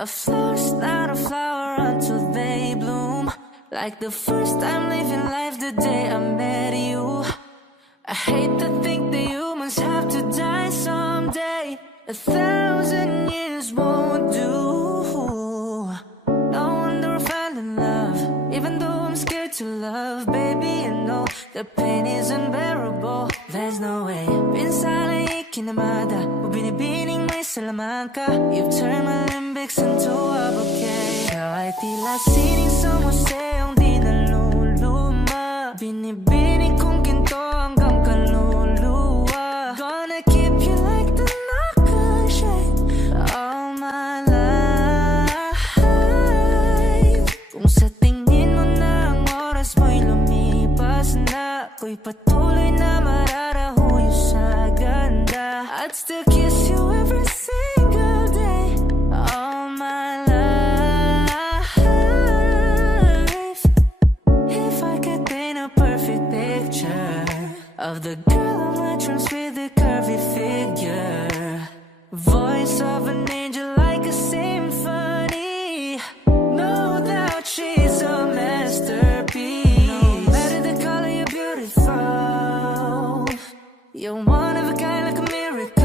A flower's not a flower until they bloom. Like the first time living life the day I met you. I hate to think that humans have to die someday. 1,000 years won't do. No wonder I fell in love, even though I'm scared to love. Baby, I know the pain is unbearable. There's no way Pinsala ikinamada mo binibining may Salamanca. You've turned my limbics into a bouquet. Ikaw ay tila sining sa museong di naluluma. Binibining kong ginto hanggang kaluluwa. Gonna keep you like the nakashay all my life. Kung sa tingin mo na ang oras mo'y lumipas na, ako'y patuloy na mararahuyo sa ganda. I'd still kiss you every single day all my life. If I could paint a perfect picture of the girl on my dreams with a curvy figure, voice of an angel like a symphony. No doubt she's a masterpiece. No matter the color, you're beautiful. You're one of a kind like a miracle.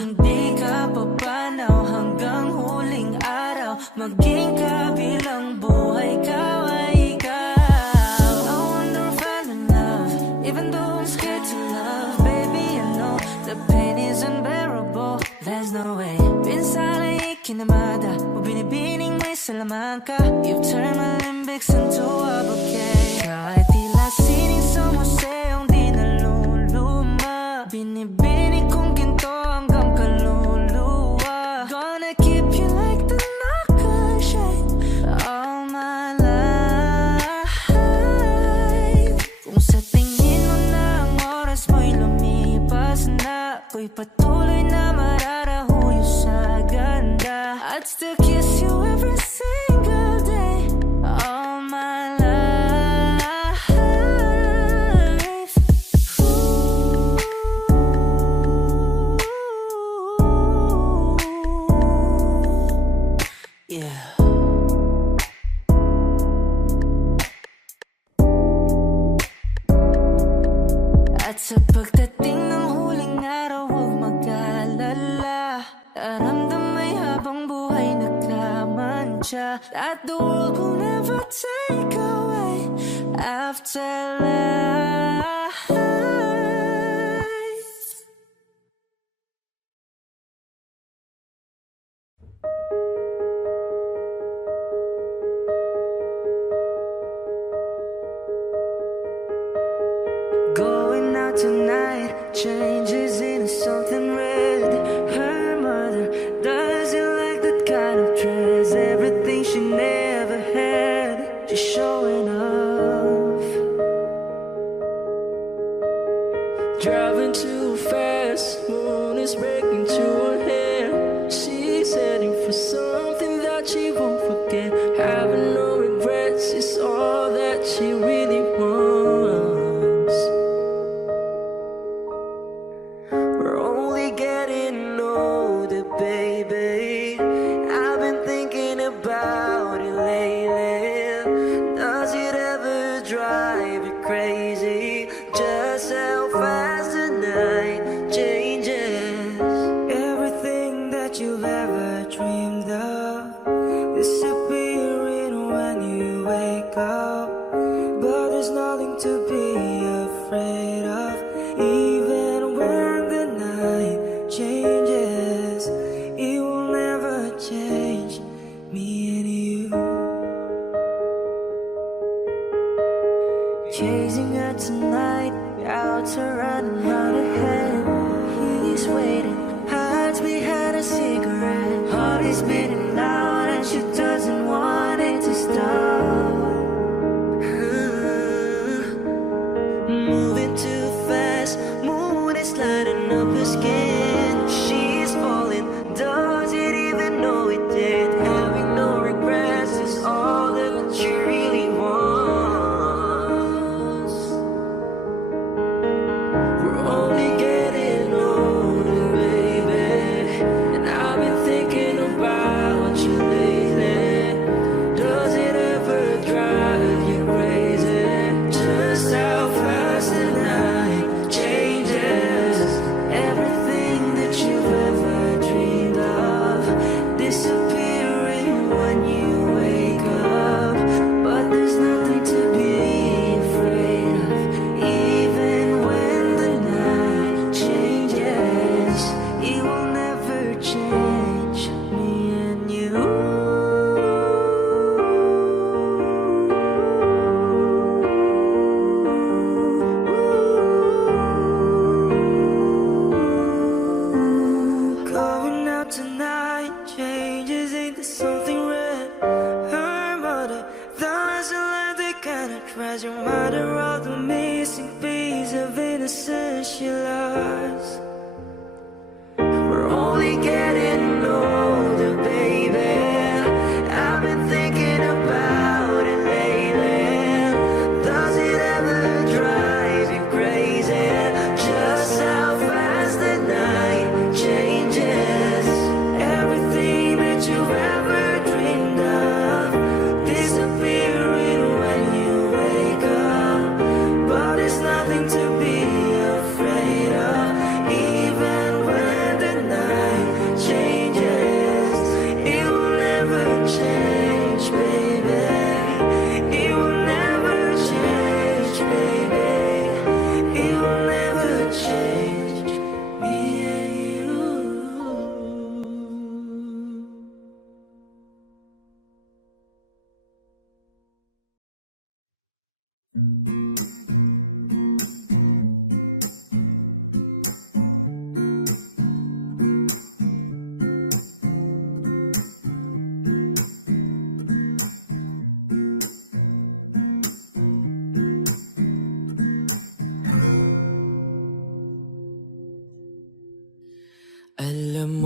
Hindi ka papanaw hanggang huling araw. Maging kabilang buhay ka ay ikaw. No wonder I fell in love, even though I'm scared to love. Baby, I know the pain is unbearable. There's no way Pinsala ikinamada mo binibining may Salamanca. You've turned my limbics into a bouquet. Ikaw ay tila sining sa museong di naluluma. Binibining kong ginto hanggang kaluluwa. Gonna keep you like the nakashay all my life. Kung sa tingin mo na ang oras mo'y lumipas na, ako'y patuloy na mararahuyo sa ganda. I'd still kiss you every single day all my life. Ooh. Yeah. At sa pagdating ng huling araw, huwag mag-alala. Daramdamay habang buhay nagkamantya, that the world will never take away afterlife. Going out tonight, changes into something red. Her mother doesn't like that kind of dress. Everything she never had, just showing off.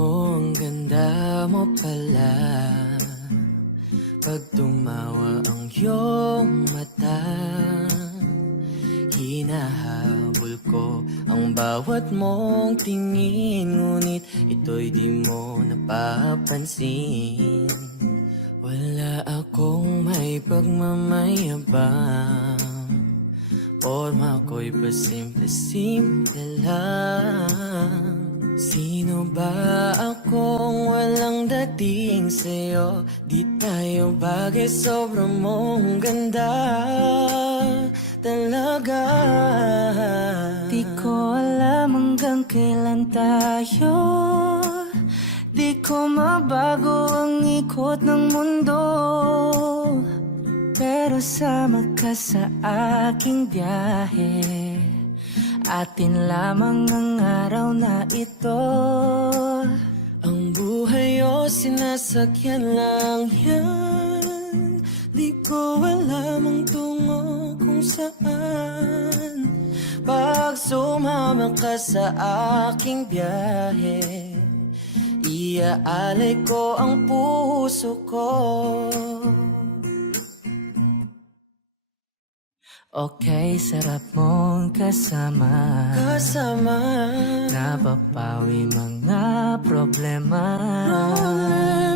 mo, ang ganda mo pala. Pag tumawa ang iyong mata, hinahabol ko ang bawat mong tingin. Ngunit ito'y di mo napapansin. Wala akong may pagmamayabang, forma ko'y pasimple-simple lang. Sino ba akong walang dating sa'yo? Di tayo bagay, sobrang mong ganda talaga. Di ko alam hanggang kailan tayo, di ko mabago ang ikot ng mundo. Pero sama ka sa aking biyahe, atin lamang ang araw na ito. Ang buhay o sinasakyan lang yan, di ko alam ang tungo kung saan. Pag sumama ka sa aking biyahe, iaalay ko ang puso ko. Okay, sarap mong kasama. Napapawi mga problema.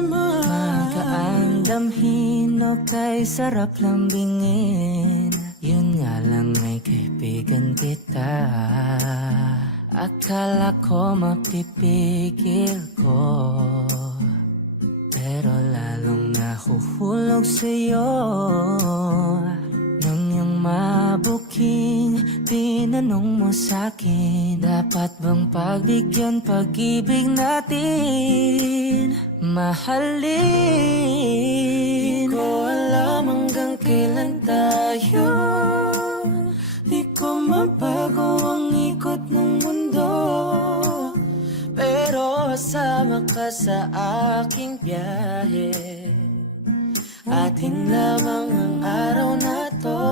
Magaang damhin o kay sarap lambingin. Yun nga lang ay kaibigan kita. Akala ko mapipigil ko, pero lalong nahuhulog sa'yo. Nang iyong mabuking tinanong mo sa'kin, dapat bang pagbigyan pag-ibig natin? Mahalin. Di ko alam hanggang kailan tayo, di ko mabago ang ikot ng mundo. Pero sama ka sa aking biyahe, atin lamang ang araw na to.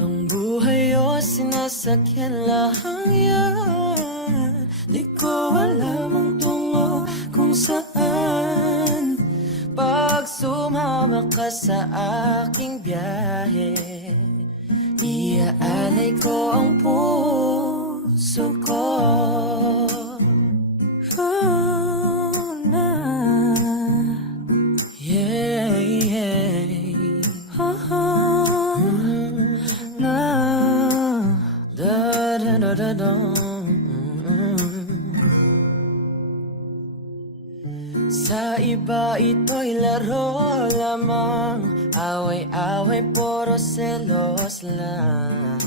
Ang buhay o sinasakyan lang yan, di ko alam ang tungo kung saan. Pag sumama ka sa aking biyahe, iaalay ko ang puso ko. Sa iba ito'y laro lamang, away-away puro selos lang.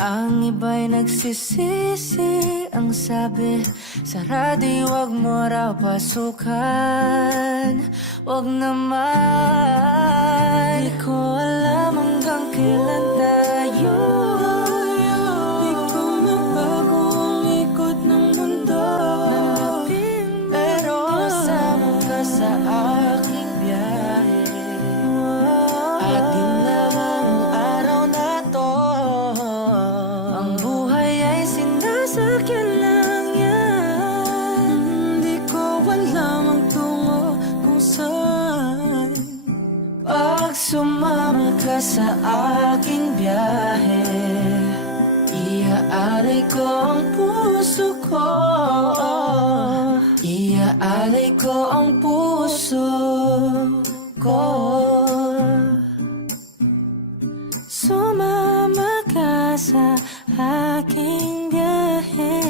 Ang iba'y nagsisisi, ang sabi sa radyo, wag mo raw pasukan. Wag naman. Di ko alam hanggang kailan tayo, di ko mabago ang ikot ng mundo. Pero sama ka sa aking biyahe, atin lamang ang araw na to. Ang buhay ay sinasakyan lang yan, di ko alam ang tungo kung saan. Pag sumama ka sa aking biyahe, iaalay ko ang puso ko. Iaalay ko ang puso ko. Sumama ka sa aking biyahe.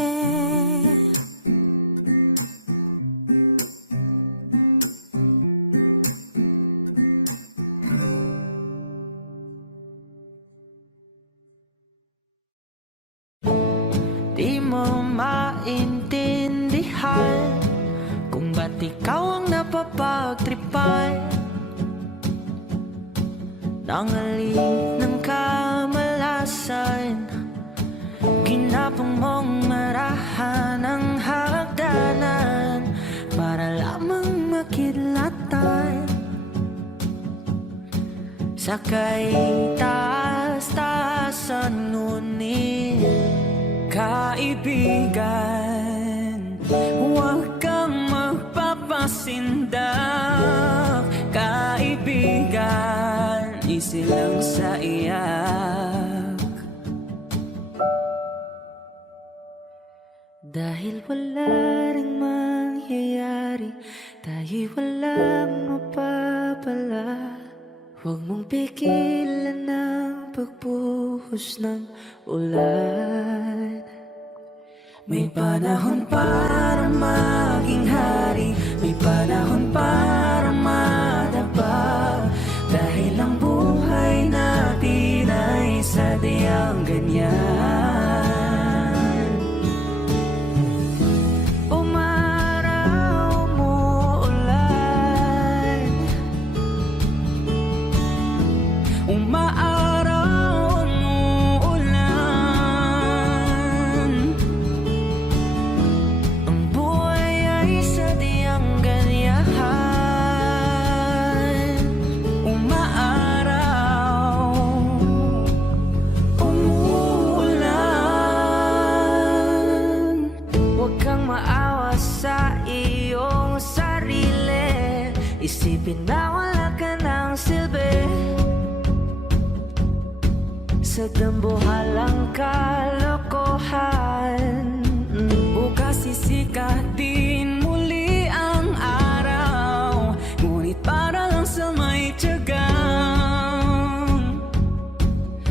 Di mo maintindihan kung ba't ikaw ang napapagtripan ng alin ng kamalasan. Ginapang mong marahan ang hagdanan para lamang makidlatan. Sakay taas-taasan ngunit kaibigan, wala ring mangyayari, tayo'y walang mapapala. Huwag mong pigilan ang pagbuhos ng ulan. May panahon para maging hari, may panahon para madapa. Dahil ang buhay natin ay sadyang ganyan. Umaraw, umuulan, umaaraw, umuulan. Ang buhay ay sadyang ganyan. Umaaraw, umuulan. Huwag kang maawa sa iyong sarili, isipin na wala ka ng silbi. Sa dambuhalang kalokohan, bukas sisikat din muli ang araw. Ngunit para lang sa may tiyagang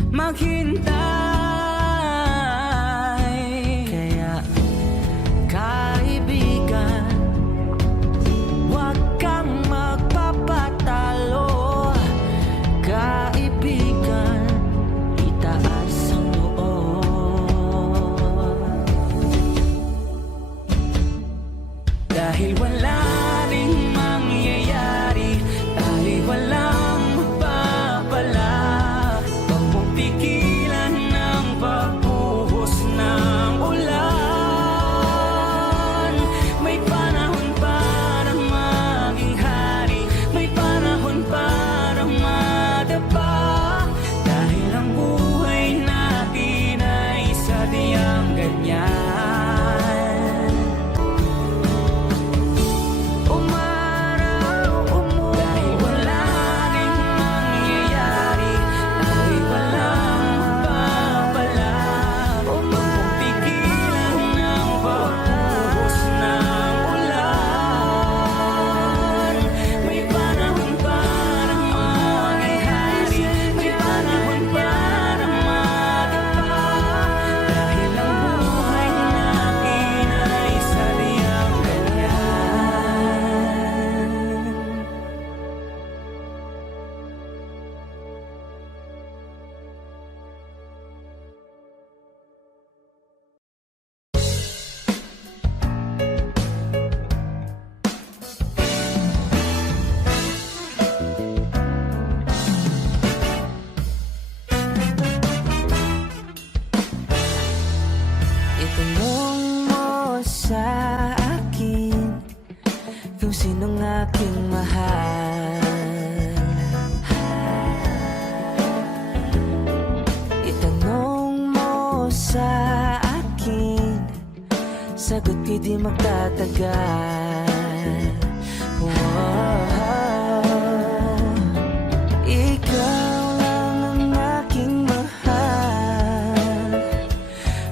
maghintay. Kaya kaibigan, huwag kang magpapatalo. Kaibigan, itaas ang loob. Dahil wala ring mangyayari, tayo'y walang mapapala. Huwag mong pigilan ang pagbuhos ng ulan. May panahon para maging hari, may panahon para madapa. Dahil ang buhay natin ay sadyang ganyan. Umaraw, umuulan. Dahil wala ring mangyayari, tayo'y walang mapapala. Huwag mong pigilan ang pagbuhos ng ulan. May panahon para maging hari, may panahon para madapa. Dahil ang buhay natin ay sadyang ganyan. Itanong mo sa akin kung sinong aking mahal. Itanong mo sa akin, sagot ko'y di magtatagal. Wow. Ikaw lang ang aking mahal,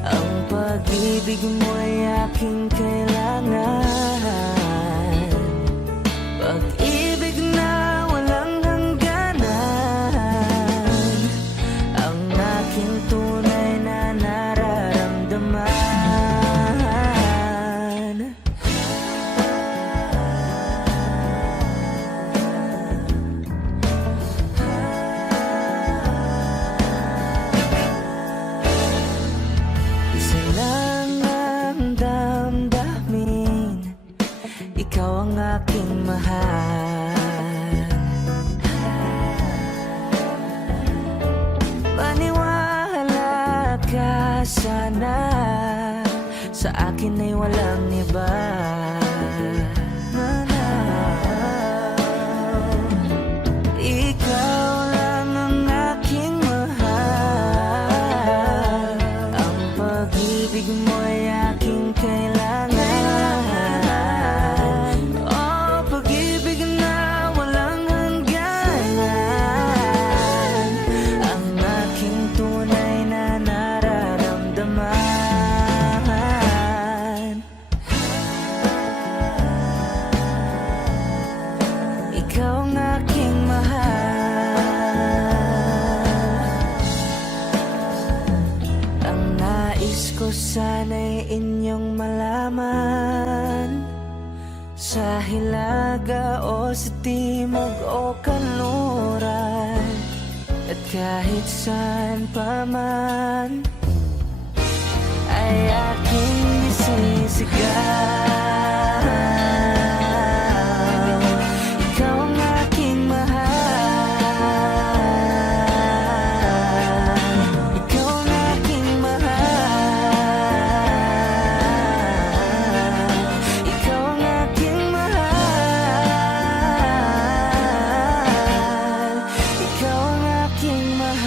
ang pag-ibig mo'y aking kailangan. Pag-ibig na walang hangganan, ang aking tunay na nararamdaman. Isa lang ang damdamin, ikaw ang aking mahal. Paniwala ka sana, sa akin ay walang iba. Ikaw lang ang aking mahal, ang pag-ibig mo'y aking kailangan. Oh, pag-ibig na walang hangganan, ang aking tunay na nararamdaman. sana'y inyong malaman, sa hilaga o sa timog o kanluran, at kahit saan pa man, ay aking isisigaw. Ikaw ang aking mahal, ikaw ang aking mahal, ikaw ang aking mahal, ikaw ang aking mahal.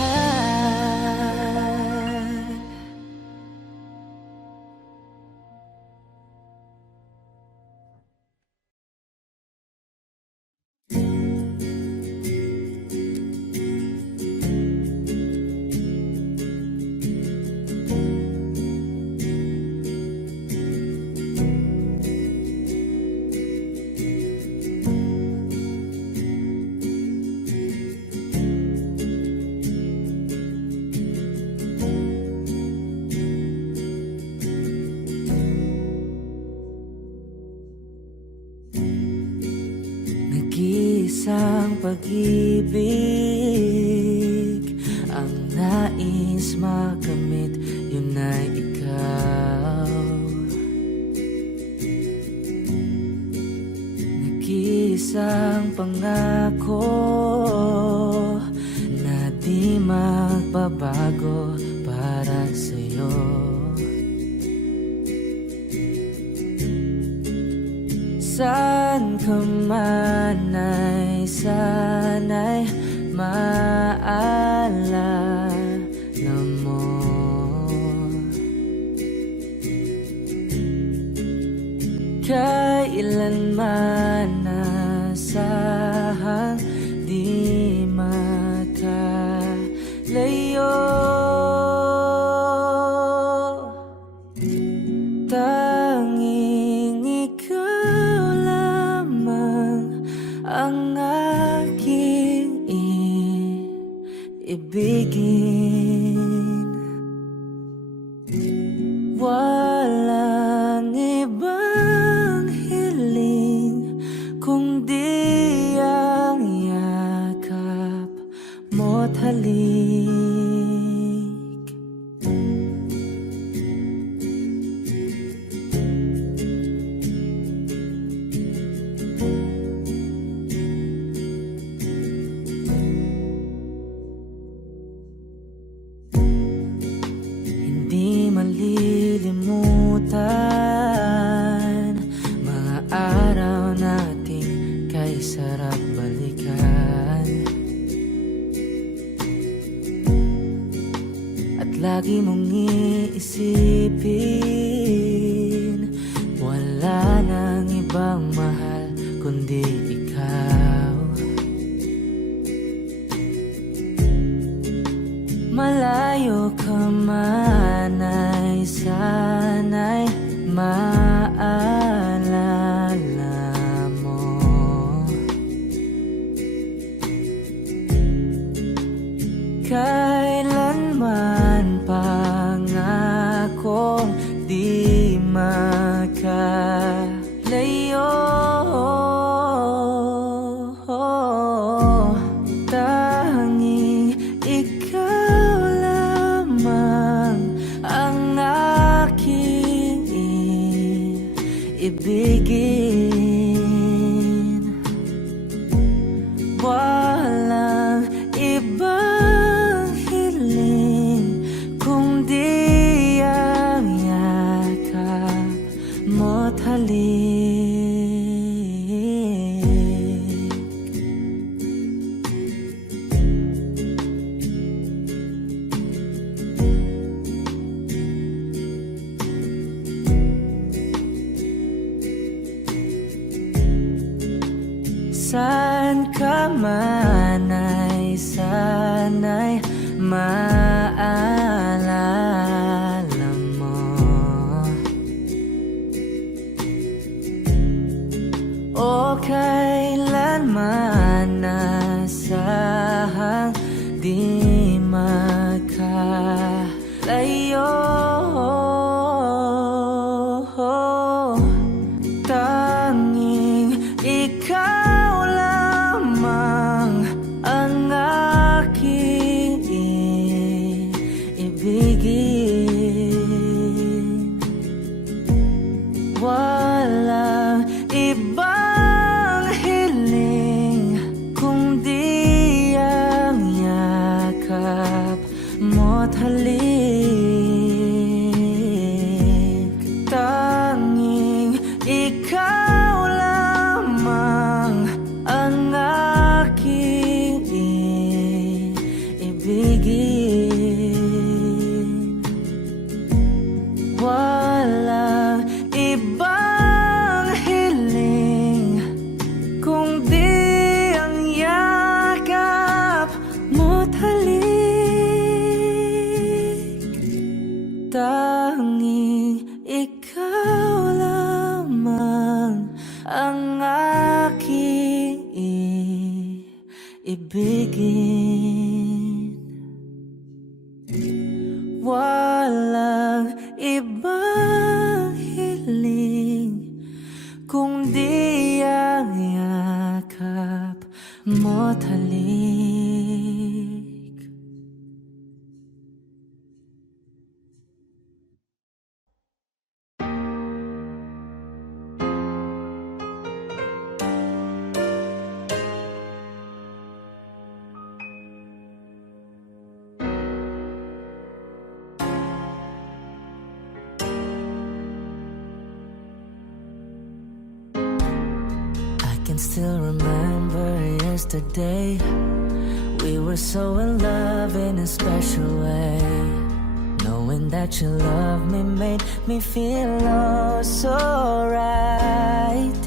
Nag-iisang pag-ibig ang nais makamit, yun ay ikaw. Nag-iisang pangako na di magbabago para sa'yo. Saan ka man ay sana'y maalala mo. Kailanman nasahang di makalayo. Tanging ikaw lamang ang aking ibigin. Walang ibang hiling kundi ang yakap mo't halik. Hindi malilimutan mga araw nating kay sarap balikan, at lagi mong iisipin, wala nang ibang mahal kundi ikaw. Malayo ka man ay sana'y maalala mo. Kailanman pangakong di makalayo. Tanging ikaw lamang ang aking ibigin. Walang ibang hiling kundi ang yakap mo't halik. Saan ka man ay sana'y maalala mo. O kailanman nasahang di makalayo. Walang ibang hiling kundi ang yakap mo't halik. Tanging ikaw lamang ang aking ibigin. Walang ibang hiling kundi ang yakap mo't halik. Tanging ikaw lamang ang aking ibigin. Walang ibang hiling kundi ang yakap mo't halik. I can still remember yesterday. We were so in love in a special way. Knowing that you love me made me feel oh so right.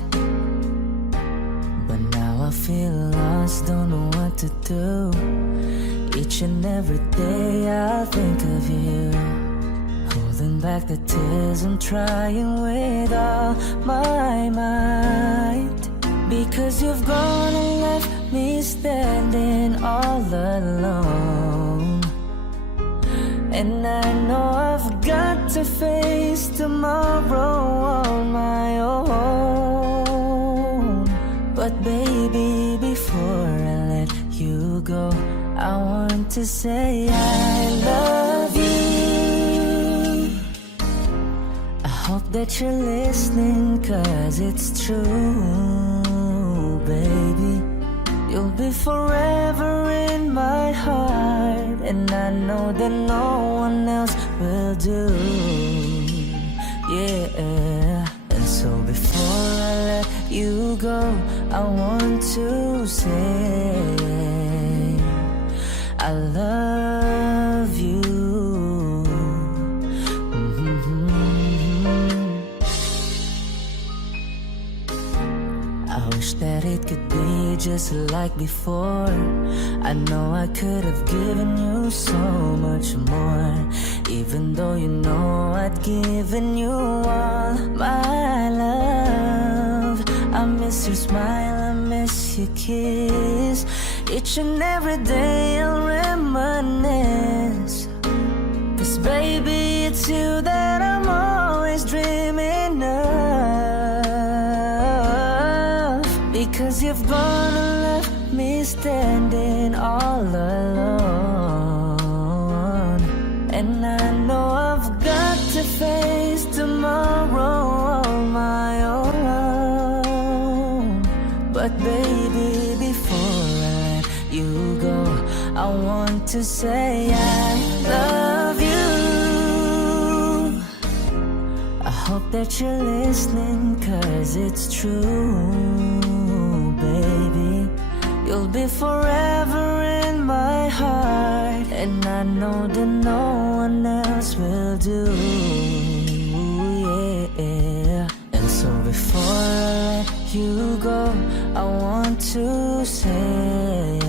But now I feel lost, don't know what to do. Each and every day I think of you. Holding back the tears, I'm trying with all my might. Because you've gone and left me standing all alone. And I know I've got to face tomorrow on my own. But baby, before I let you go, I want to say I love you. I hope that you're listening, 'cause it's true. Baby, you'll be forever in my heart, and I know that no one else will do. Yeah, and so before I let you go, I want to say I love you. I wish that it could be just like before. I know I could have given you so much more. Even though you know I'd given you all my love. I miss your smile, I miss your kiss. Each and every day I'll reminisce. 'Cause baby, it's you that I'm always dreaming of. Because you've gone and left me standing all alone. And I know I've got to face tomorrow on my own. But baby, before I let you go, I want to say I love you. I hope that you're listening, 'cause it's true. Baby, you'll be forever in my heart, and I know that no one else will do. Yeah, and so before I let you go, I want to say,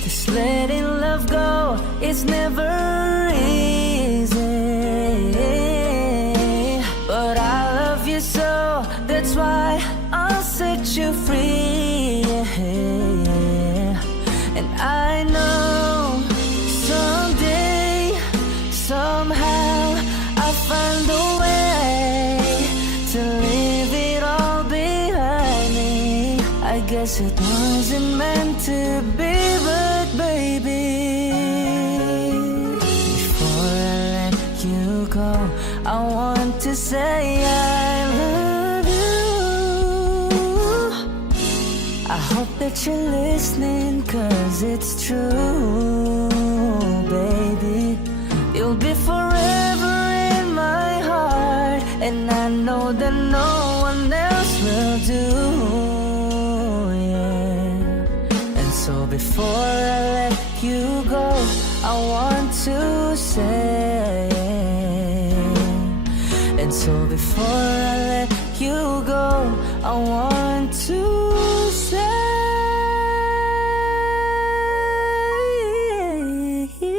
'cause letting love go is never easy, but I love you so, that's why I'll set you free. And I know someday, somehow, I'll find a way to leave it all behind me. I guess it wasn't meant to be, but baby, before I let you go, I want to say I love you. I hope that you're listening, 'cause it's true, baby. You'll be forever in my heart, and I know that no one else will do, yeah. And so before I let you go, I want to say, and so before I let you go, I want to say, I love you.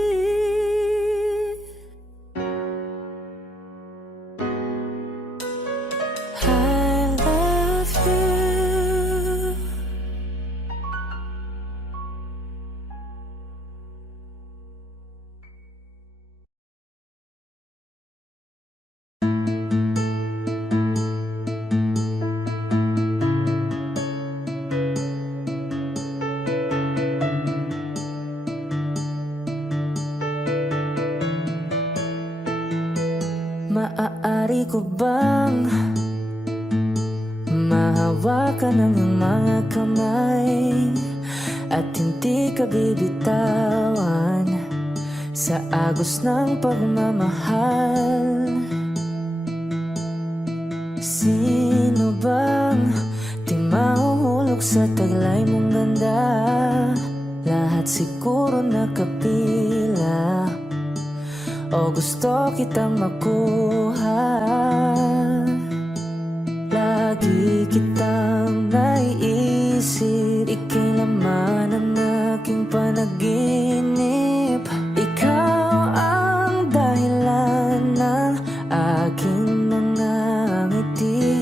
Maaari ko bang mahawakan ang iyong mga kamay at hindi ka bibitawan sa agos ng pagmamahal? Sino bang di mahuhulog sa taglay mong ganda? Lahat siguro nakapila, o gusto kitang makuha. Lagi kitang naiisip, ika'y laman ng aking panaginip. Ikaw ang dahilan ng aking mga ngiti.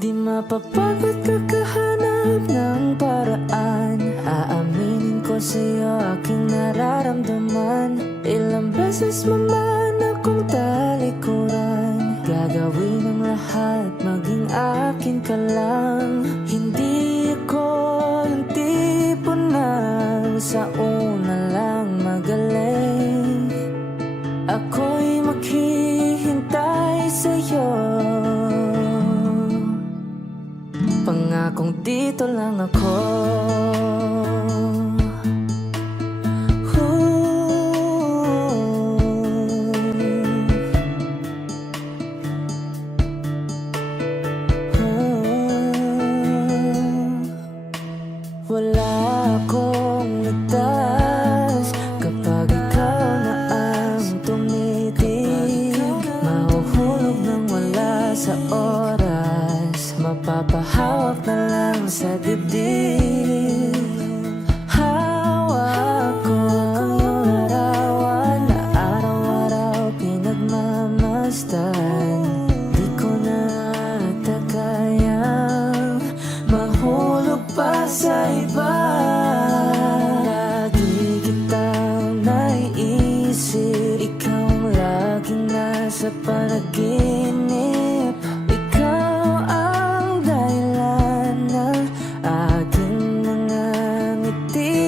Di mapapagod kakahanap ng paraan, aaminin ko sa'yo aking nararamdaman. Ilang beses man akong talikuran, gagawin ang lahat, maging akin ka lang. Hindi ako yung tipo na sa una lang magaling. Ako'y maghihintay sa'yo, pangakong dito lang ako. Wala akong ligtas kapag ikaw na ang tumitig. Mahuhulog nang wala sa oras, mapapahawak na lang sa dibdib. Hawak ko ang iyong larawan na araw-araw pinagmamasdan. Di ko na kayang mahulog pa sa iba. Lagi kitang naiisip, ikaw ang laging nasa panaginip. Ikaw ang dahilan ng aking mga ngiti.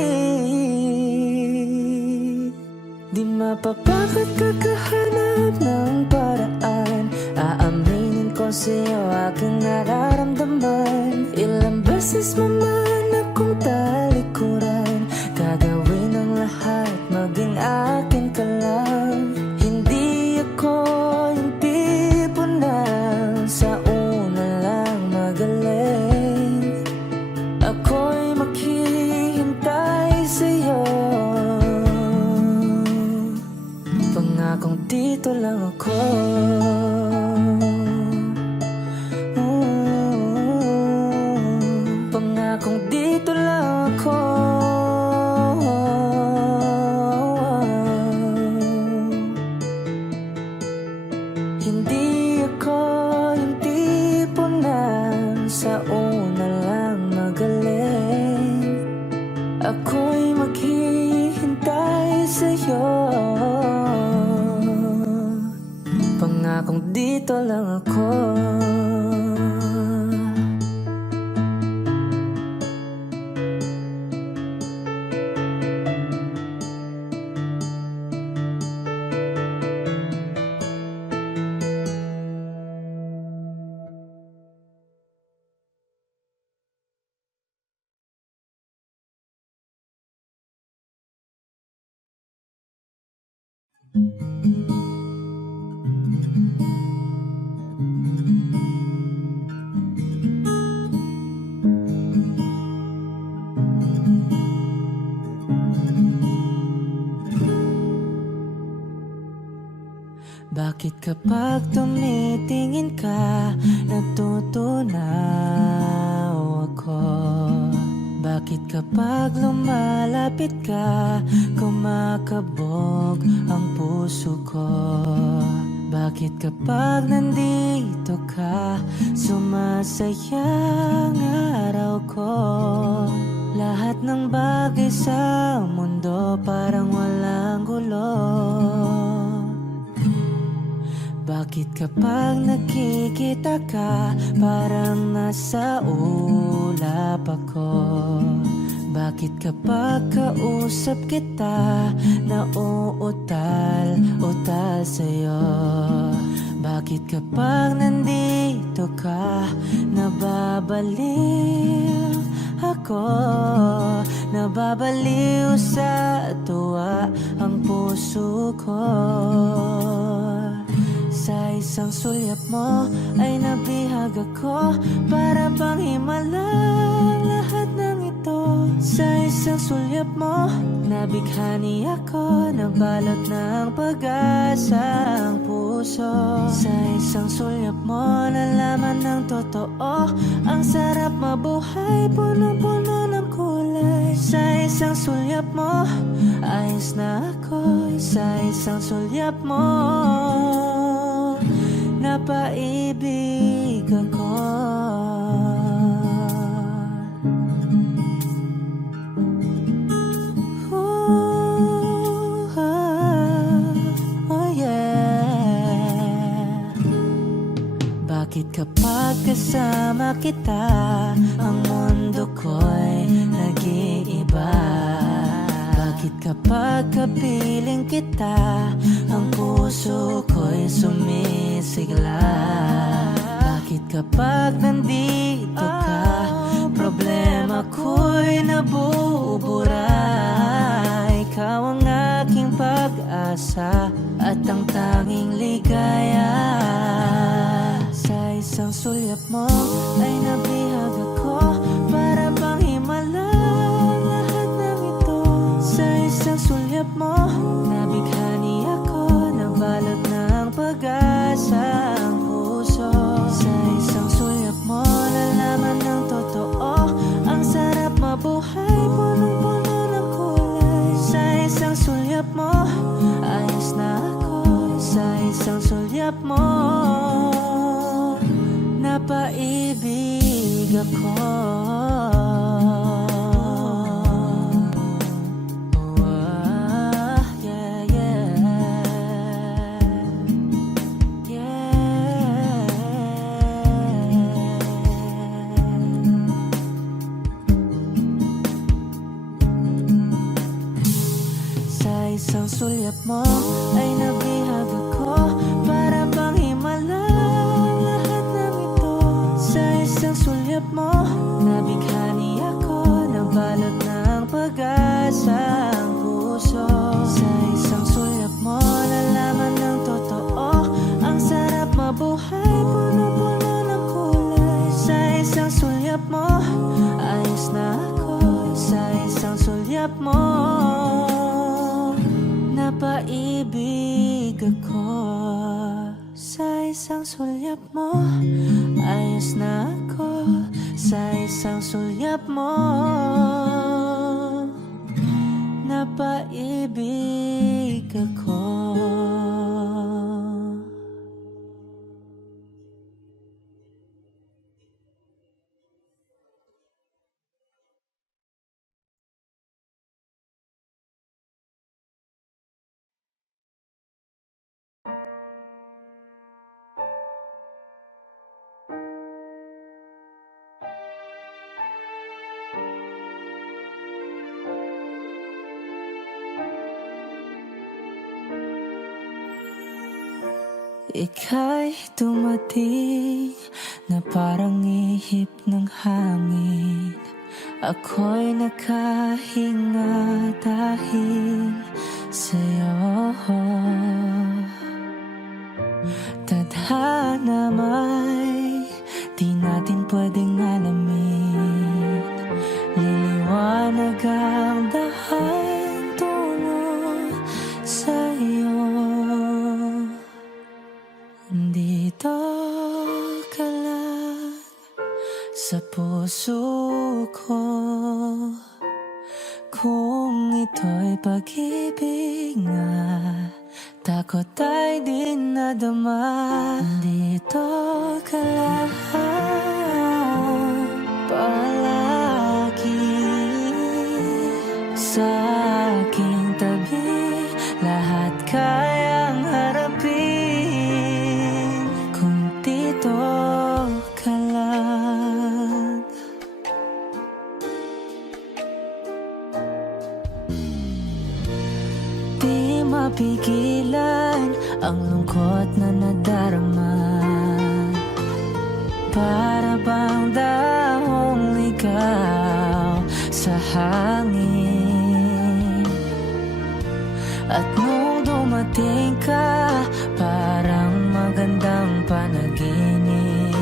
Di mapapagod kakahanap ng paraan, aaminin ko sa'yo aking nararamdaman. Ilang beses man akong talikuran, gagawin ang lahat, maging akin ka lang. Hindi ako yung tipo na sa una lang magaling. Ako'y maghihintay sa'yo, pangakong dito lang ako. Pangakong dito lang ako. Hindi ako yung tipo na sa una lang magaling. Ako'y maghihintay sa'yo, pangakong dito lang ako. Bakit kapag tumitingin ka, natutunaw ako? Bakit kapag lumalapit ka, kumakabog ang puso ko? Bakit kapag nandito ka, sumasayang araw ko? Lahat ng bagay sa mundo parang walang gulo. Bakit kapag nakikita ka, parang nasa ulap ako? Bakit kapag kausap kita, nauutal-utal sa'yo? Bakit kapag nandito ka, nababaliw ako? Nababaliw sa tuwa ang puso ko. Sa isang sulyap mo ay nabihag ako, para bang himalang lahat ng ito. Sa isang sulyap mo, nabighani ako, nabalot ng pag-asa ang puso. Sa isang sulyap mo, nalaman ng totoo, ang sarap mabuhay, punong-puno ng kulay. Sa isang sulyap mo, ayos na ako. Sa isang sulyap mo, napaibig ako. Oh yeah. Bakit kapag kasama kita, ang mundo ko'y nag-iiba? Bakit kapag kapiling kita, ang puso ko'y sumisigla? Bakit kapag nandito ka, problema ko'y nabubura? Ikaw ang aking pag-asa at ang tanging ligaya. Sa isang sulyap mo ay nabihag ako, para bang himalang lahat ng ito. Sa isang sulyap mo, nabighani ako, nabalot ng pag-asa ang puso. Sa isang sulyap mo, nalaman ng totoo, ang sarap mabuhay, punong-puno ng kulay. Sa isang sulyap mo, ayos na ako. Sa isang sulyap mo, napaibig ako. Isang sulyap mo ay nabihag ako, para bang himalang lahat ng ito. Sa isang sulyap mo, nabighani ako, nabalot ng pag-asa ang puso. Sa isang sulyap mo, nalaman ng totoo, ang sarap mabuhay, puno-puno ng kulay. Sa isang sulyap mo, ayos na ako. Sa isang sulyap mo, napaibig ako. Sa isang sulyap mo, ayos na ako. Sa isang sulyap mo, napaibig ako. Ika'y dumating na parang ihip ng hangin, ako'y nakahinga dahil sa'yo. Tadhana may di natin pwedeng alamin. Liliwanag ang dahan tungo sa'yo. Dito ka lang sa puso ko. Kung ito'y pag-ibig nga, takot ay di nadama. Dito ka lang palagi sa aking tabi. Lahat kayang harapin kung dito ka lang. Di mapigilan ang lungkot na nadarama. Para bang dahong ligaw sa hangin. At nung dumating ka, parang magandang panaginip.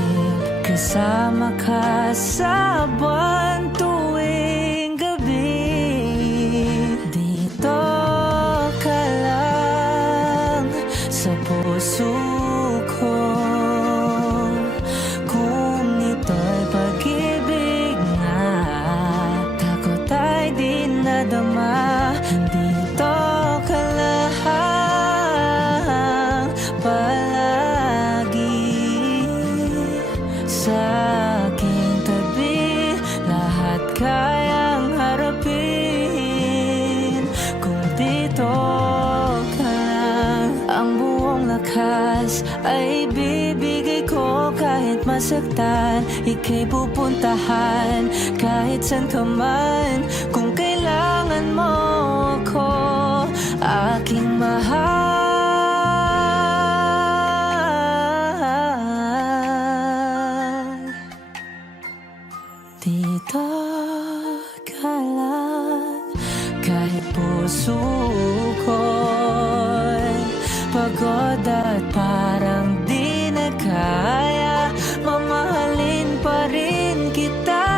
Kasama ka sa buwan tuwing gabi. Dito ka lang sa puso ko. Kung ito'y pag-ibig nga, takot ay di nadama. Dito ka lang palagi sa aking tabi. Lahat kayang harapin kung dito ka lang. Ang buong lakas ay bibigay ko kahit masaktan. Ika'y pupuntahan kahit saan ka man. Kung kailangan mo ako, aking mahal. Dito ka lang kahit puso ko'y pagod at parang di na kaya. Mamahalin pa rin kita.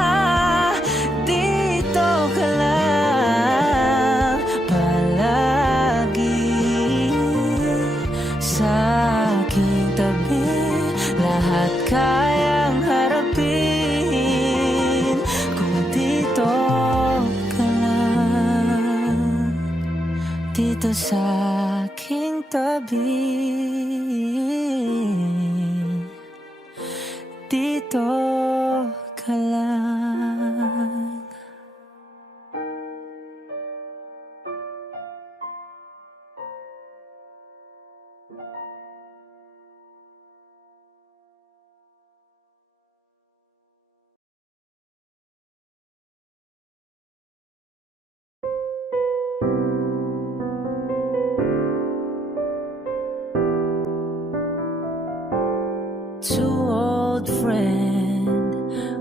Dito ka lang palagi sa aking tabi. Lahat kayang harapin kung dito ka lang. Dito sa aking tabi. Dito ka lang. Two old friends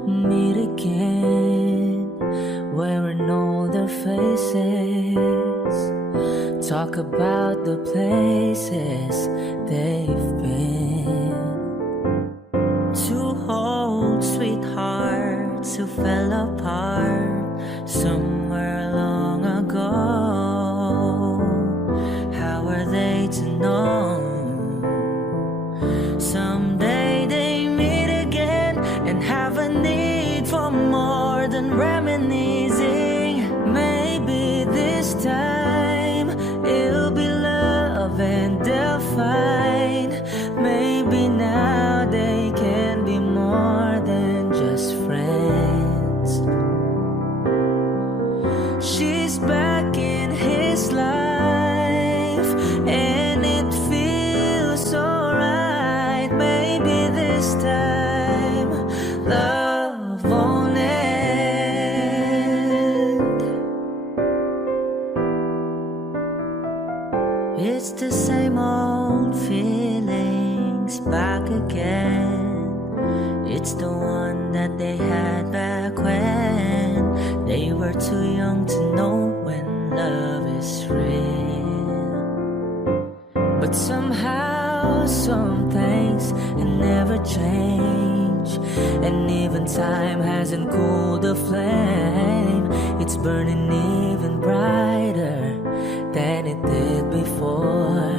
meet again, wearing older faces. Talk about the places they've been. Two old sweethearts who fell apart somewhere long ago. How are they to know? Someday they meet again and have a need for more than reminiscing. Maybe this time it'll be love and they'll find how some things never change, and even time hasn't cooled the flame. It's burning even brighter than it did before.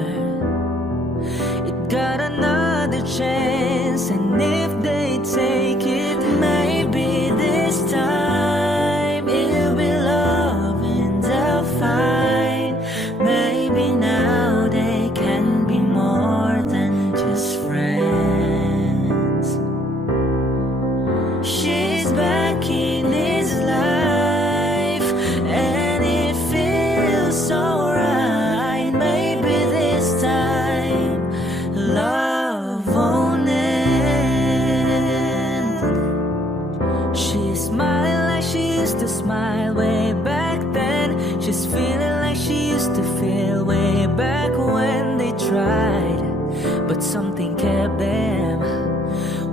It got another chance, and if they take it, maybe this time it'll be love and they'll find. Maybe now they can be more than just friends. She's back in his life, and it feels so right. Maybe this time love won't end. She's smiling like she used to smile way back then. She's feeling like she used to feel way back when they tried, but something kept them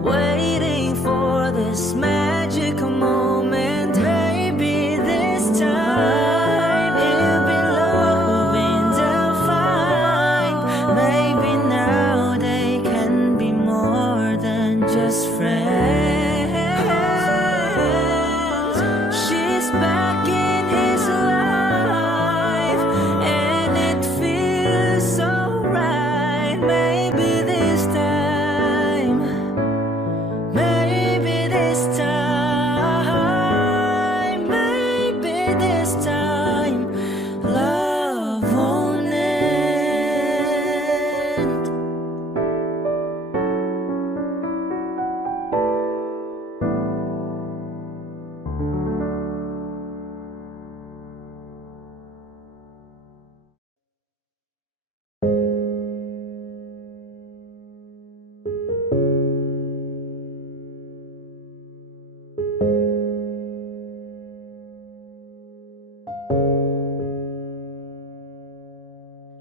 waiting for this magic moment. Maybe this time it'll be love and they'll find. Maybe now they can be more than just friends. She's back in his life, and it feels so right. Maybe this time, maybe this time, maybe this time, love won't end.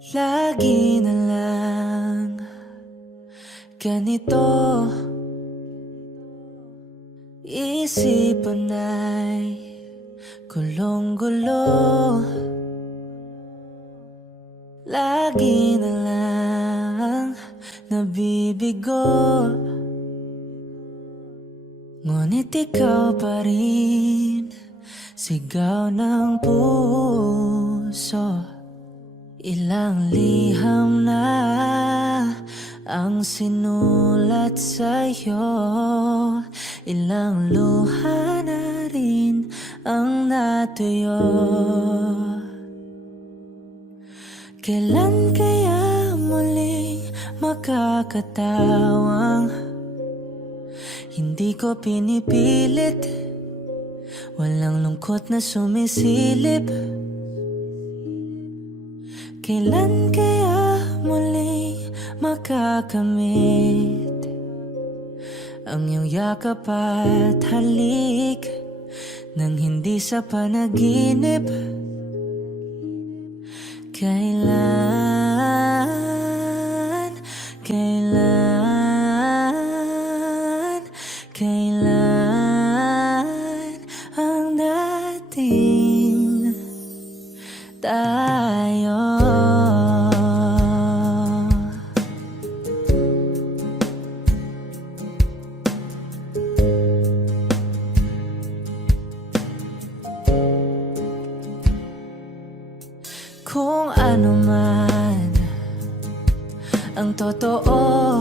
Lagi na lang ganito, isipan ay gulong-gulo. Lagi na lang nabibigo, ngunit ikaw pa rin, sigaw ng puso. Ilang liham na ang sinulat sa'yo, ilang luha na rin ang natuyo. Kailan kaya muling makakatawang hindi ko pinipilit, walang lungkot na sumisilip? Kailan kaya muling makakamit ang iyong yakap at halik nang hindi sa panaginip? Kailan, kailan, kailan ang dating tayo? Kung ano man ang totoo,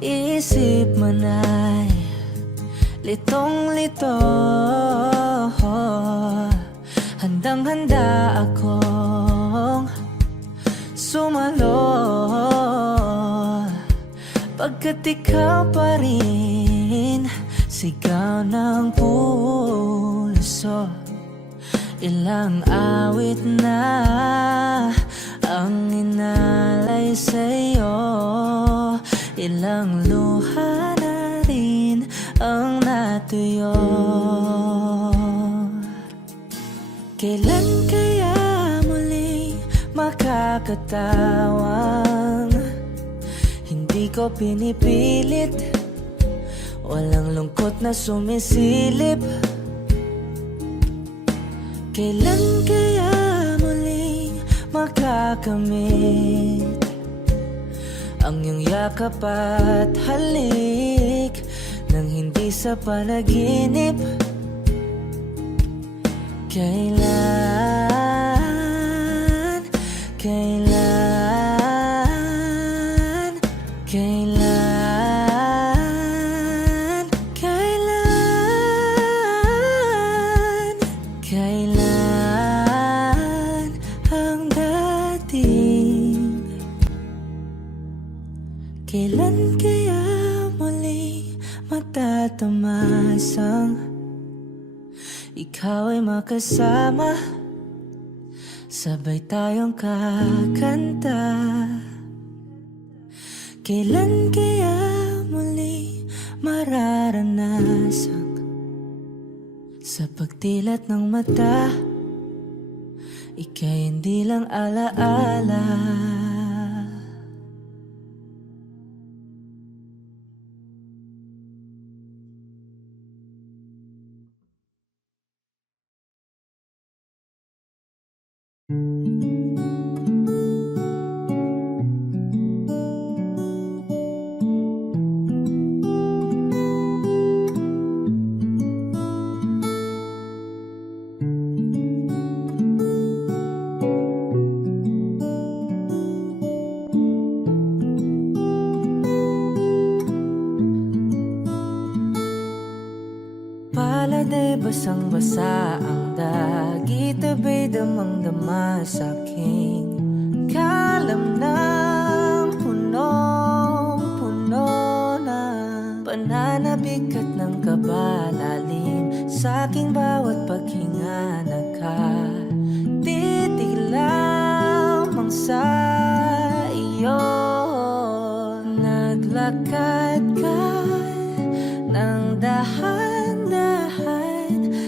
isip man ay litong-lito. Handang-handa akong sumalo, pagkat ikaw pa rin, sigaw ng puso. Ilang awit na ang inalay sa'yo, ilang luha na rin ang natuyo. Kailan kaya muling makakatawang hindi ko pinipilit, walang lungkot na sumisilip? Kailan kaya muling makakamit ang iyong yakap at halik nang hindi sa panaginip. Kailan, kailan, kailan, kailan, kailan ang dating? Kailan kaya muli matatamasang ikaw ay makasama, sabay tayong kakanta? Kailan kaya muli mararanasan sa pagdilat ng mata, ika'y hindi lang alaala? Palad ay basang-basa ang dagit, abay damang-dama sa'king kalamnang punong-puno na pananabik at ng kabalalim sa'king bawat paghinga. Nakatitig lamang sa iyo, naglakad ka ng dahan-dahan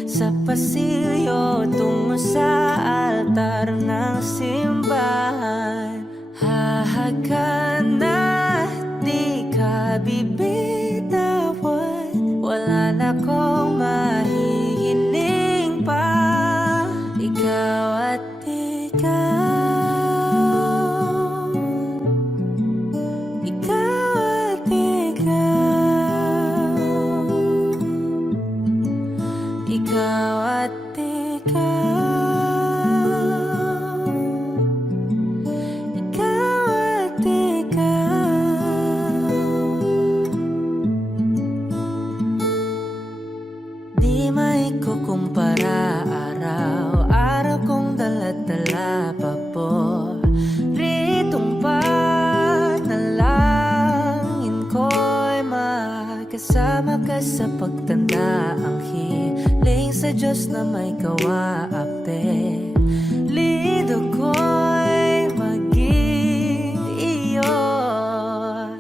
sa pasilyo tungo sa altar ng simbahan. Hahagan at di ka bibitawan, wala na kong mahihiling pa. Ikaw at ikaw, ikaw at ikaw, ikaw at ikaw, ikaw at ikaw. Di maikukumpara, araw-araw kong dala-dala paboritong panalangin ko'y makasama ka sa pagtanda. Ang hiling sa Diyos na may kawaape, lido ko'y maging iyo.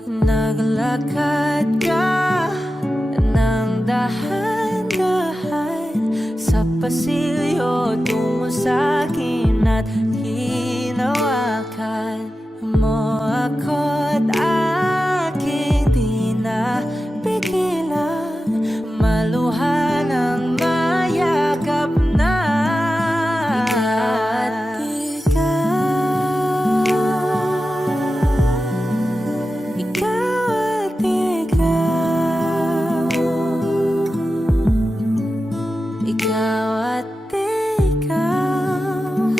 Naglakad ka ng dahan-dahan sa pasilyo tungo sa'kin at hinawakan mo ako't aking di napigilan, maluha ng mayakap na. Ikaw at ikaw, ikaw at ikaw, ikaw at ikaw,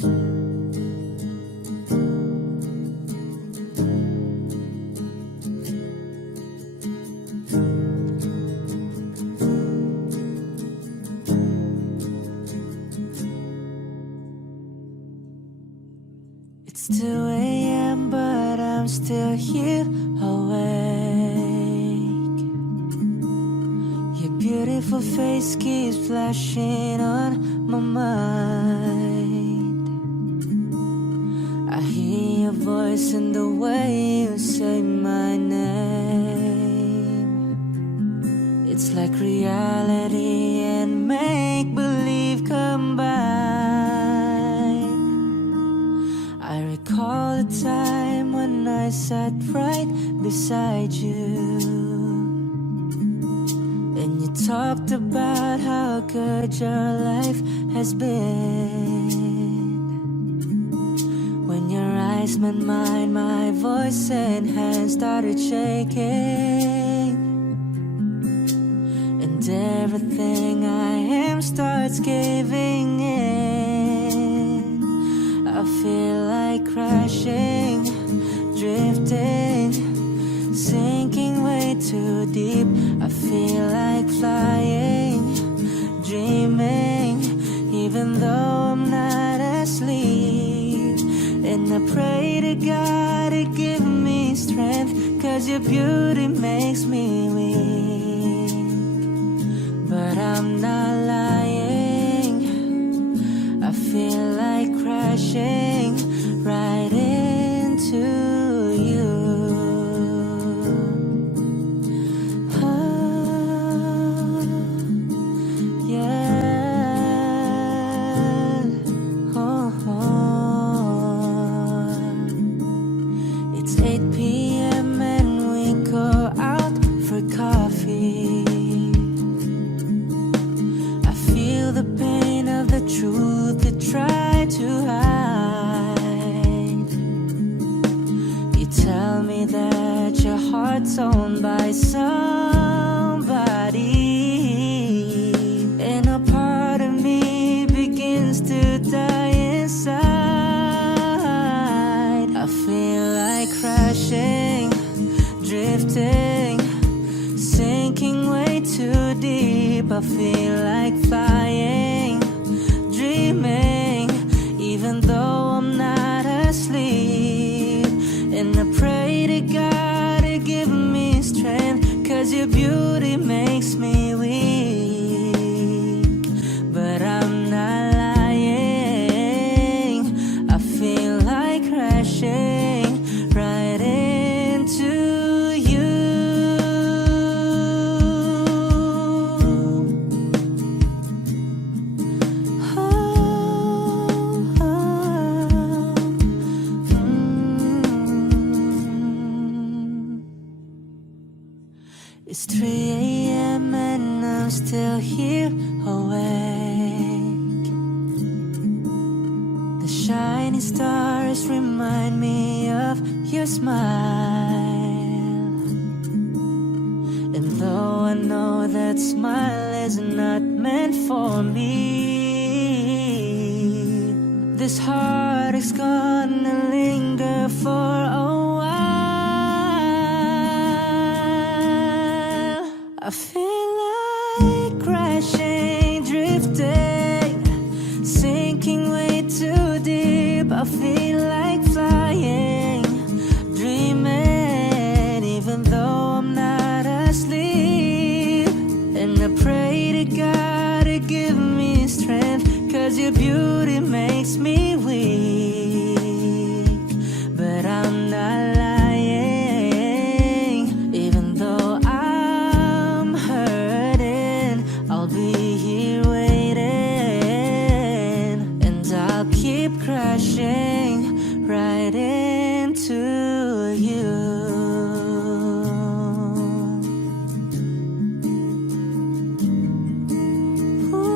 It's 2 a.m. but I'm still here awake. Your beautiful face keeps flashing on my mind. I hear your voice in the way you say my name. It's like reality and make-believe combined. I recall the time when I sat right beside you, and you talked about how good your life has been. When your eyes met mine, my voice and hands started shaking, and everything I am starts caving in. I feel like crashing, drifting, sinking way too deep. I feel like flying, dreaming, even though I'm not asleep. And I pray to God to give me strength, 'cause your beauty makes me weak. But I'm not lying, I feel like crashing right into you. Oh, yeah. Oh, It's 8 p.m. and we go out for coffee. I feel the pain of the truth you try to hide. You tell me that your heart's owned by somebody, and a part of me begins to die inside. I feel like crashing, drifting, sinking way too deep. I feel like flying, dreaming, even though I'm not asleep. And I pray to God to give me strength, 'cause your beauty makes me weak. But I'm not lying, I feel like crashing right into you. It's 3 a.m. and I'm still here awake. The shiny stars remind me of your smile, and though I know that smile is not meant for me, this heart is gonna linger for a while. I feel like crashing, drifting, sinking way too deep. I feel like flying, dreaming, even though I'm not asleep. And I pray to God to give me strength, 'cause your beauty makes me weak. But I'm not lying, even though I'm hurting, I'll be here waiting, and I'll keep crashing right into you. Ooh.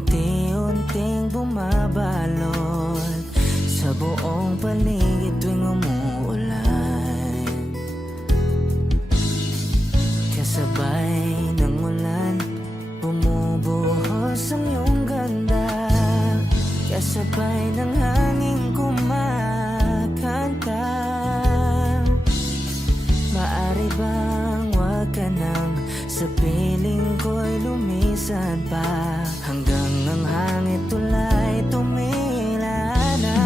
unti-unting bumabalot sa buong paligid tuwing umuulan. Kasabay ng ulan, bumubuhos ang iyong ganda. Kasabay ng hangin kumakanta. Maari bang wag ka nang sa piling ko'y lumisan pa, hanggang ang hangin tulay tumila na.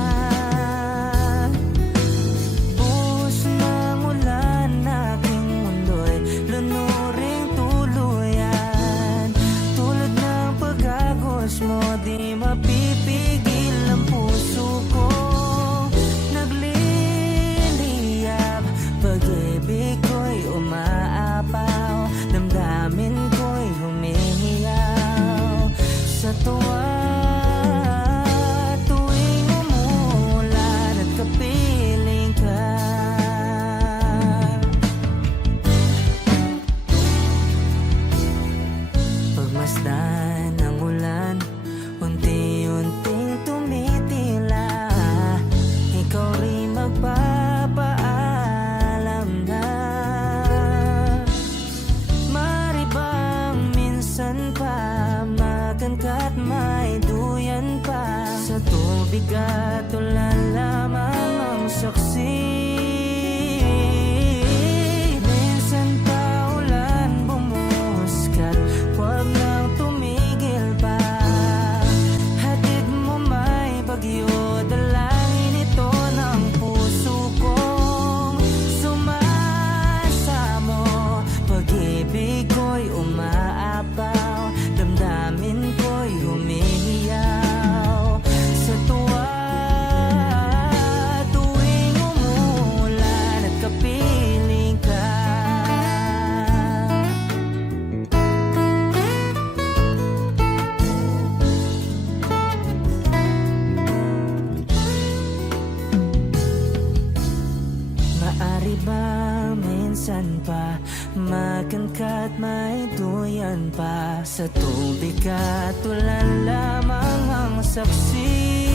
Buhos ng ulan, aking mundo'y lunuring tuluyan. Tulad ng pag-agos mo, di mapipigil ang puso ko. Nagliliyab, pag-ibig ko'y umaapaw, damdamin ko'y humihiyaw sa tuwa. Tuwing umulan at kapiling ka, pagmasdan ng ulan, unti-unting tumitila. Ikaw rin magpapaalam na. Mari bang minsan pa magangkat may duyan pa, sa tubig at ulan lamang ang saksi. Minsan pa ulan bumuhuskat, huwag nang tumigil pa. Hatid mo may bagyo, dalangin ito ng puso kong sumasamo. Pag-ibig ko'y umaapaw, damdamin ko'y humihiyaw sa tuwa. Tuwing umulan at kapiling ka, maari ba minsan pa magangkat may duyan pa, sa tubig at ulan lamang ang saksi.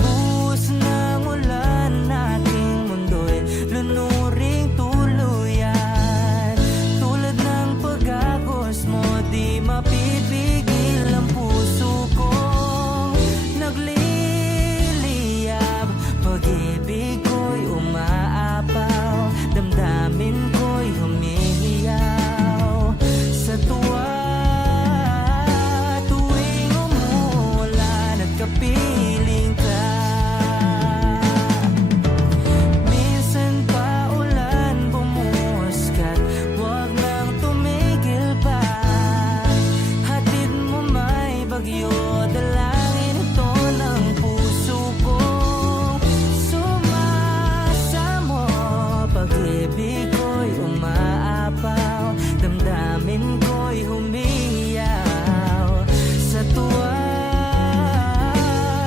Buhos ng ulan, aking mundo'y lunuring tuluyan. Tulad ng pag-agos mo, di mapipigil ang puso kong nagliliyab. Pag-ibig ko'y umaapaw, damdamin ko'y humihiyaw sa tuwa. Tuwing umulan at kapiling ka, minsan pa ulan bumuhuskat, huwag nang tumigil pa. Hatid mo may bagyo, dalangin ito ng puso kong sumasamo. Pag-ibig ko'y umaapaw, damdamin ko'y humihiyaw sa tuwa.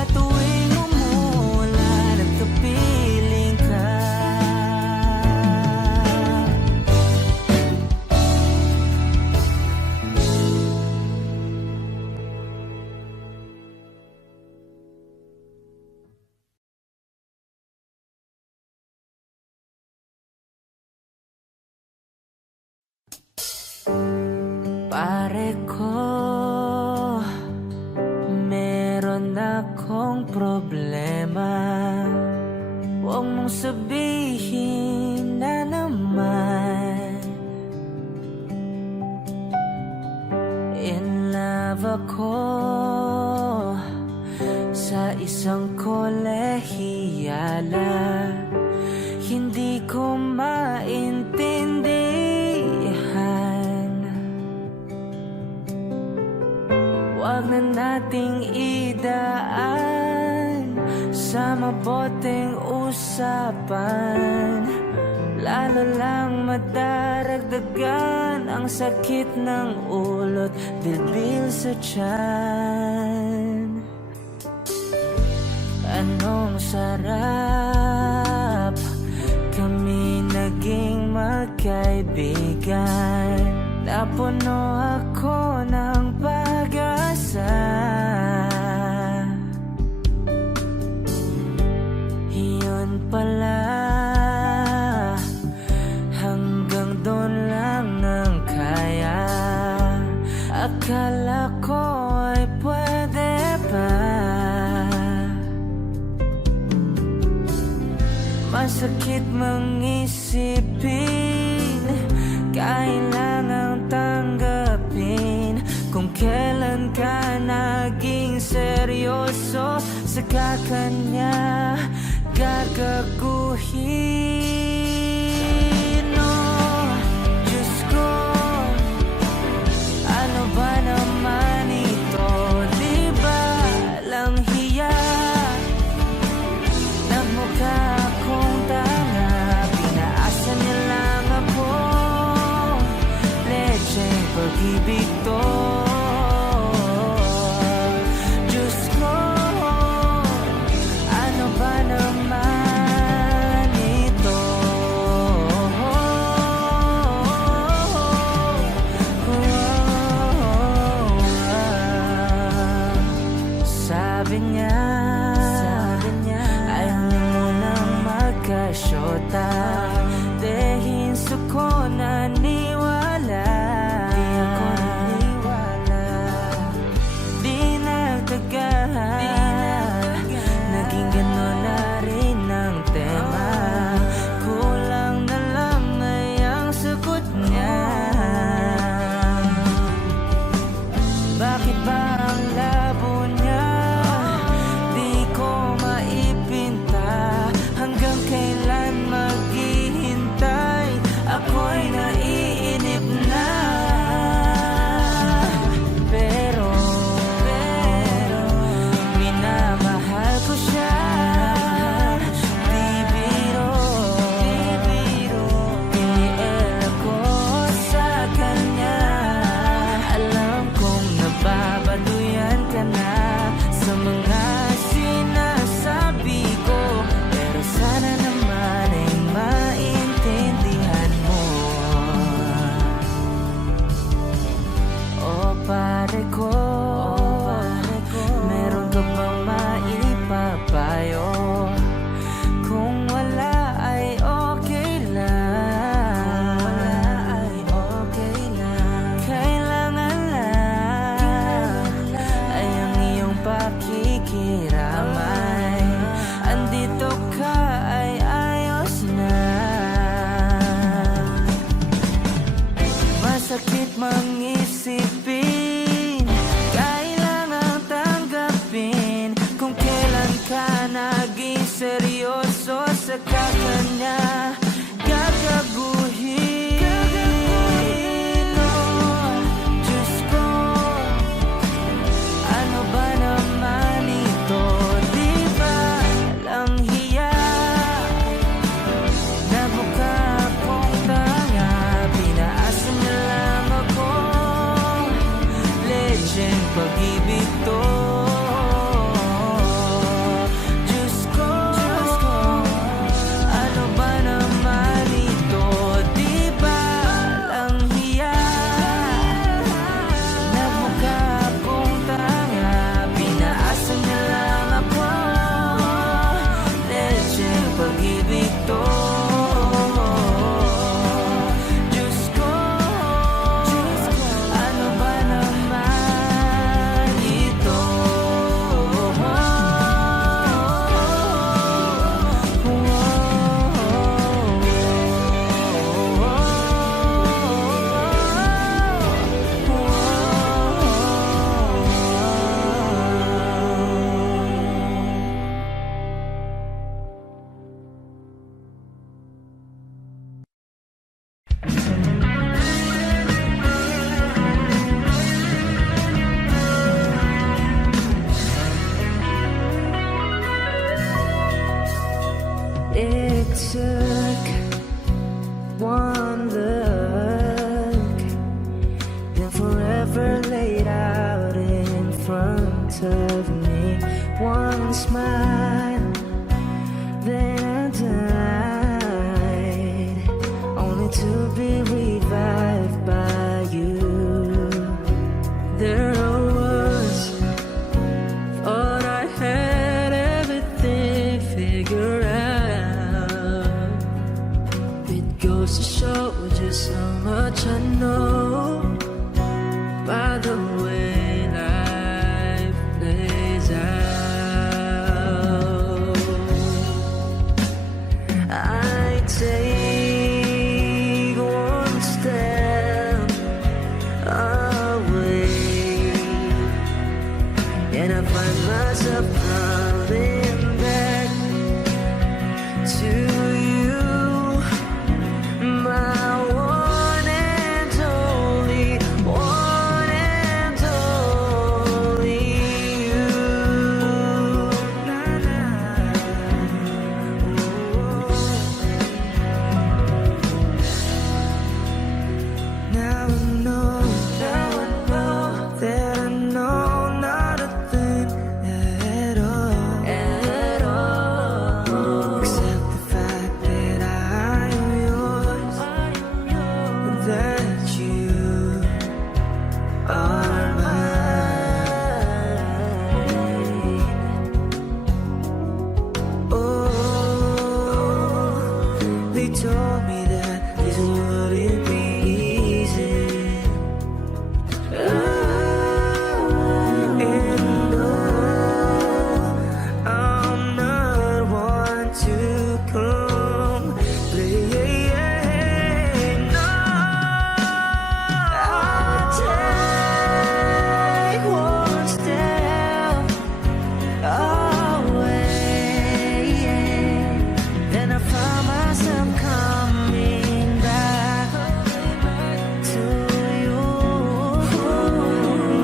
Tuwing umulan at kapiling ka, pare ko, meron akong problema. Huwag mong sabihin na naman in love ako sa isang kolehiyala. Hindi ko maintindihan, wag na nating idaan sa maboteng usapan. Lalo lang madaragdagan ang sakit ng ulot, bilbil sa tiyan. Anong sarap kami naging magkaibigan. Napuno ako ng ako ay pwede ba? Masakit mang isipin, kailangang tanggapin kung kailan ka naging seryoso, saka kanya gagaguhin. Oh, Diyos ko, ano ba naman ito? Di ba lang hiya? Nagmukha akong tanga, pinaasa niya lang ako. Lecheng pag-ibig to. Diyos ko, ano ba naman ito? Sabi niya, ayaw niya munang magkasyota. Dahil suko naniwala, di ako naniwala. Di nagtagal, naging gano'n na rin ang tema. Kulang na lang ay ang sagot niya. Bakit ba ang labo niya? Di ko maipinta. Hanggang kailan maghihintay? Ako'y naiinip na. Pero minamahal ko siya. Di biro, piniel ako sa kanya. Alam kong nababaluyan ka na sa mga sinasabi ko, pero sana naman ay maintindihan mo. O pare ko, meron ka bang maipapayo? Kung wala ay okay lang. Kailangan lang ay ang iyong pakikiramay. Andito ka ay ayos na. Masakit mang isipin, kailangang tanggapin kung kailan ka naging seryoso, saka kanya gagaguhin. Oh, Diyos ko, ano ba naman ito? Di ba lang hiya? Nagmukha akong tanga, pinaasa niya lang ako. Lecheng pag-ibig to. Diyos ko, ano ba naman ito? Di ba lang hiya? Nagmukha akong tanga, pinaasa niya lang ako. Lecheng pag-ibig to. Diyos ko, ano ba naman ito? It took one look, then forever laid out in front of me. One smile, then I died, only to be revived by you. There I was, thought I had everything figured out. It goes to show just how much I know by the way and I find myself coming back to you, my one and only, one and only you. Now I know that I know not a thing at all, except the fact that I am yours, and that you are mine. Oh, they told me that this wouldn't be easy. I'm not one to complain. No, I'll take one step away, then I find myself coming back to you,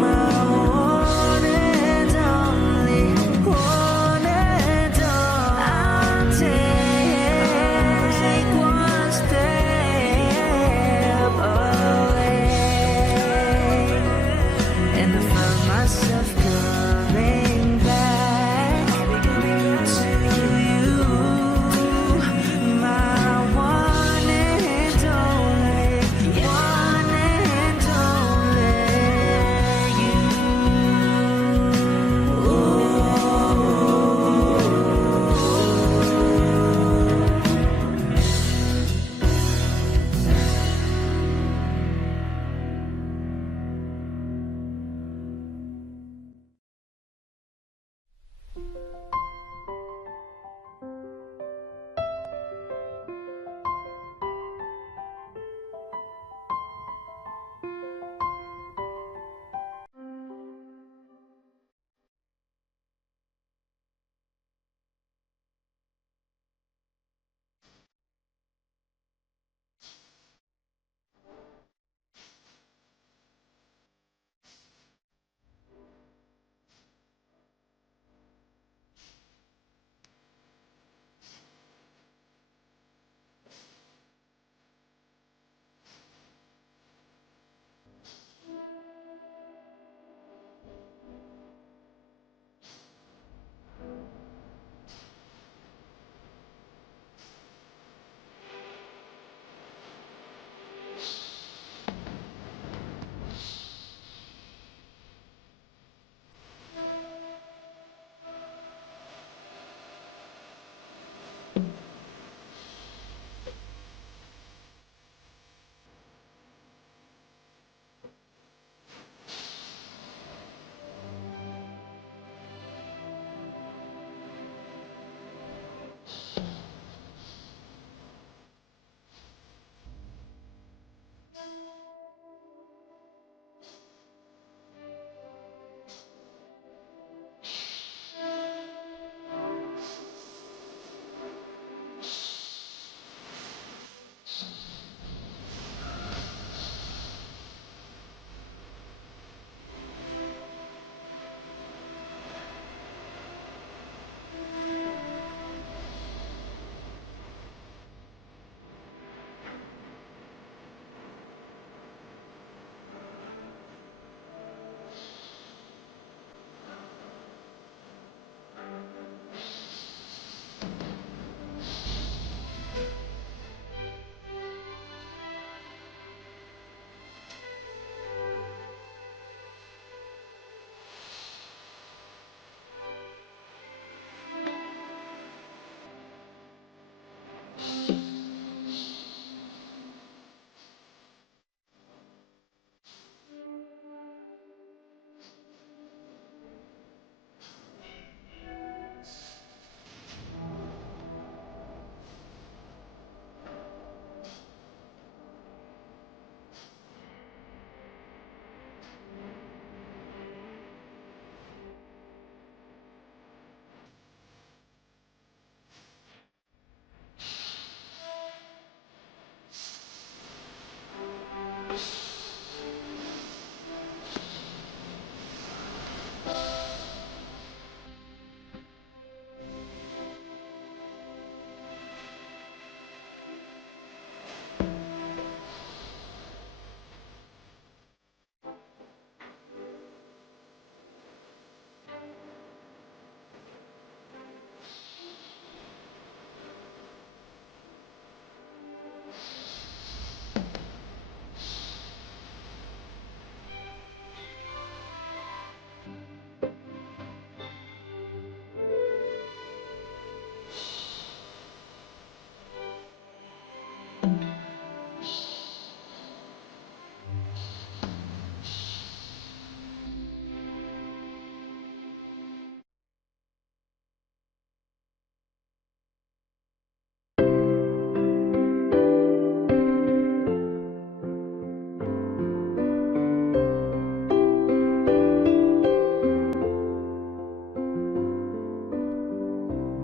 my one and only, one and only. I'll take one step away, and I find myself coming back to you, my one and only, one and only you.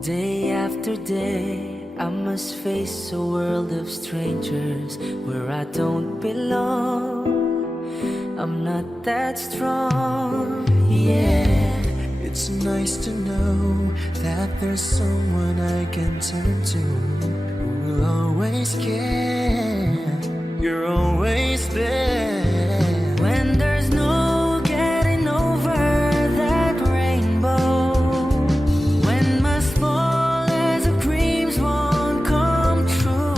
Day after day, I must face a world of strangers where I don't belong. I'm not that strong, yeah. It's nice to know that there's someone I can turn to who will always care. You're always there. When there's no getting over that rainbow, when my smallest of dreams won't come true,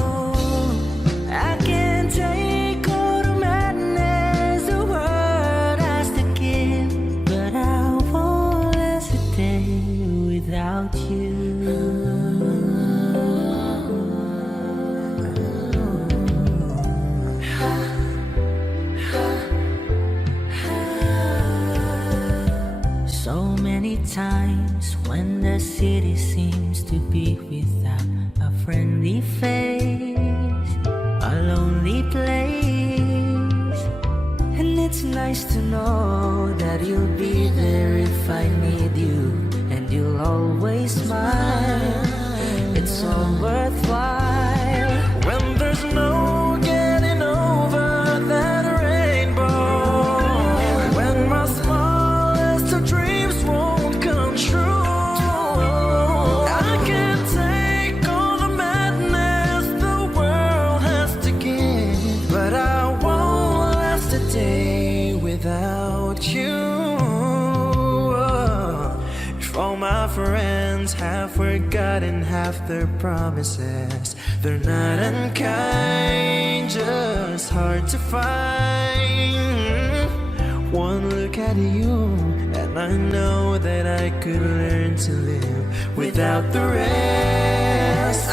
I can take all the madness the world has to give, but I won't last a day without you. So many times when the city seems to be without a friendly face, a lonely place. And it's nice to know that you'll be there if I need you, and you'll always smile. It's all worthwhile. When there's no getting over that rainbow, when my smallest of dreams won't come true, I can take all the madness the world has to give, but I won't last a day without you. If all my friends have forgotten half their promises, they're not unkind, just hard to find. One look at you, and I know that I could learn to live without the rest.